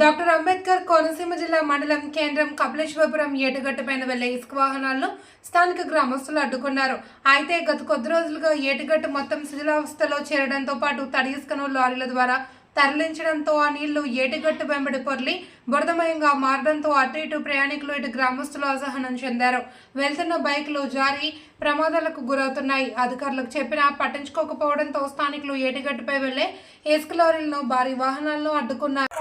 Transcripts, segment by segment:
Doctor Ambedkar Konaseema జిల్లా మండలం కేంద్రం కపిలేశ్వరపురం ఏటుగట్టుపైన వెళ్ళే ఇసుక వాహనాలను స్థానిక గ్రామస్తులు అడ్డుకున్నారు. అయితే గత కొద్ది రోజులుగా ఏటుగట్టు మొత్తం శిథిలావస్థలో చేరడంతో పాటు తడి ఇసుకను లారీల ద్వారా తరలించడంతో ఆ నీళ్ళు ఏటిగట్టు వెంబడి పొర్లి బురదమయంగా మారడంతో అటు ఇటు ప్రయాణికులు ఇటు గ్రామస్తులు అసహనం చెందారు. వెళ్తున్న బైకులు జారి ప్రమాదాలకు గురవుతున్నాయి. అధికారులకు చెప్పినా పట్టించుకోకపోవడంతో స్థానికులు ఏటిగట్టుపై వెళ్ళే ఇసుక లారీలను భారీ వాహనాలను అడ్డుకున్నారు.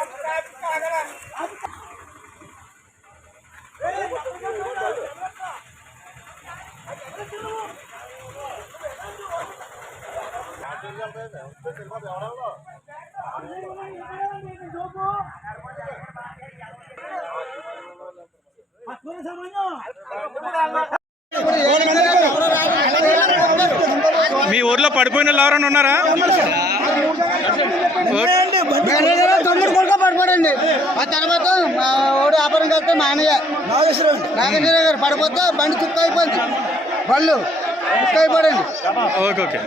మీ ఊర్లో పడిపోయిన వాళ్ళు ఎవరైనా ఉన్నారా? మేనేజర్ పడిపోడండి ఆ తర్వాత మా ఓడి వ్యాపారం కలిస్తే మా అన్నయ్య నాగేశ్వరరావు గారు పడిపోతే బండి తుక్క అయిపోయింది. బళ్ళు ఓకే ఓకే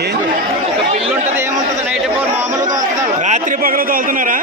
ఏంటి? ఒక బిల్లు ఉంటుంది ఏముంటుంది? నైట్ పవర్ మామూలుగా వస్తుంది రాత్రి పగలు తోలుతున్నారా?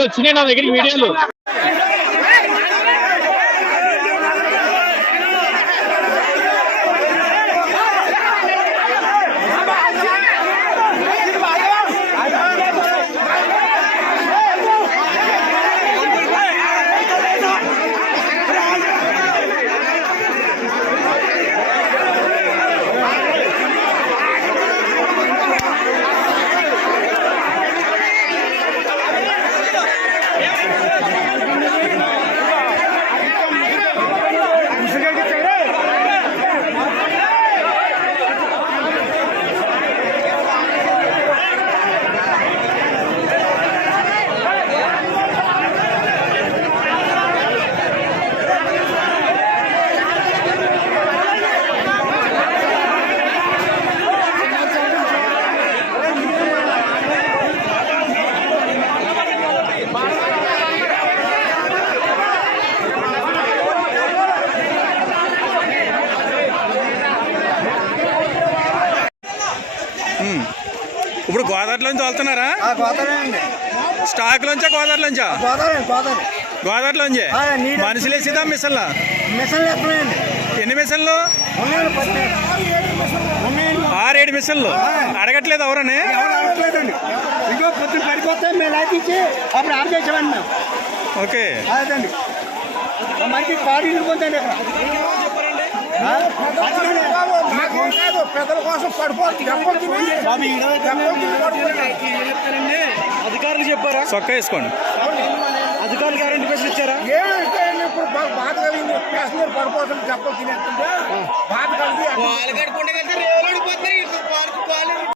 వచ్చినాయి నా దగ్గరికి వీడియోలు. ఇప్పుడు గోదావరిలోంచి వెళ్తున్నారా స్టాక్ లోంచా గోదావరిలోంచా? గోదావరి గోదావరి. గోదావరిలోంచి? మనుషులు వేసేదా మిషన్లా? ఎన్ని మిషన్లు? ఆరేడు మిషన్లు. అడగట్లేదు ఎవరని? ఎవరు అడగట్లేదండి. ఇంకో పొద్దున్న పడిపోతే మేము లాగించి అప్పుడు ఆడ చేసామండి మేము. ఓకే. అదండి మనకి కాడు ఇండిపోతుంది ఇక్కడ ఆ? పెద్దల కోసం పడిపోతుంది అధికారులు చెప్పారా సొక్క వేసుకోండి అధికారులు గ్యారెంటీ పైసలు ఇచ్చారా ఏమంటే ఇప్పుడు బాధ కలిగింది ప్యాసింజర్ పడిపోతుంది చెప్పలు తినేస్తుంటే బాధ కలిగి